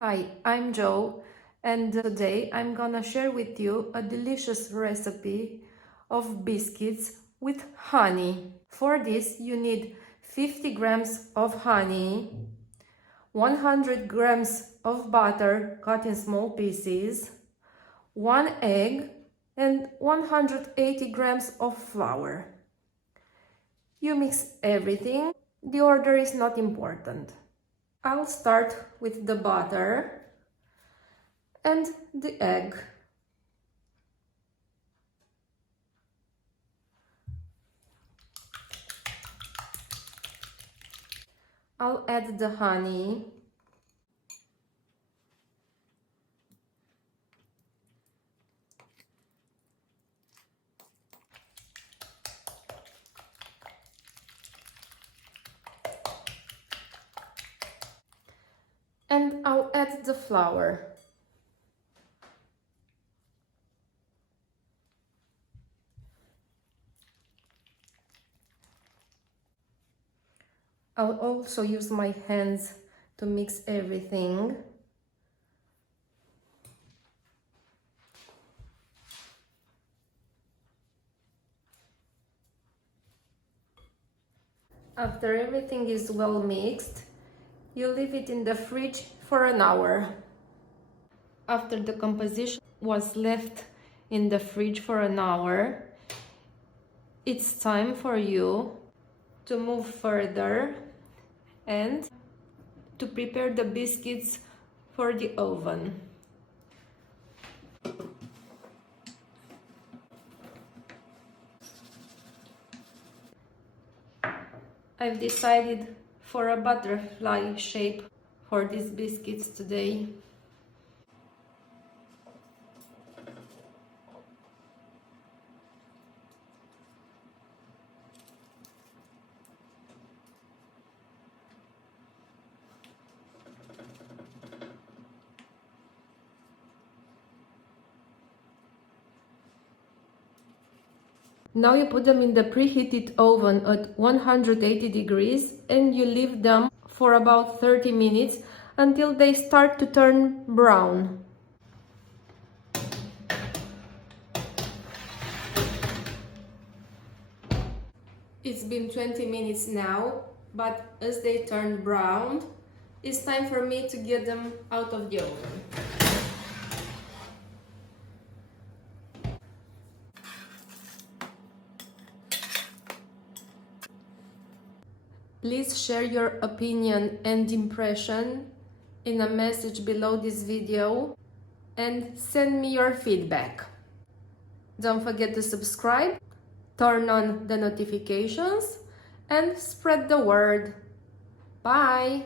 Hi, I'm Joe, and today I'm gonna share with you a delicious recipe of biscuits with honey. For this, you need 50 grams of honey, 100 grams of butter cut in small pieces, 1 egg, and 180 grams of flour. You mix everything. The order is not important. I'll start with the butter and the egg. I'll add the honey. And I'll add the flour. I'll also use my hands to mix everything. After everything is well mixed, you leave it in the fridge for an hour. After the composition was left in the fridge for an hour, it's time for you to move further and to prepare the biscuits for the oven. I've decided for a butterfly shape for these biscuits today. Now you put them in the preheated oven at 180 degrees and you leave them for about 30 minutes until they start to turn brown. It's been 20 minutes now, but as they turn brown, it's time for me to get them out of the oven. Please share your opinion and impression in a message below this video and send me your feedback. Don't forget to subscribe, turn on the notifications, and spread the word. Bye!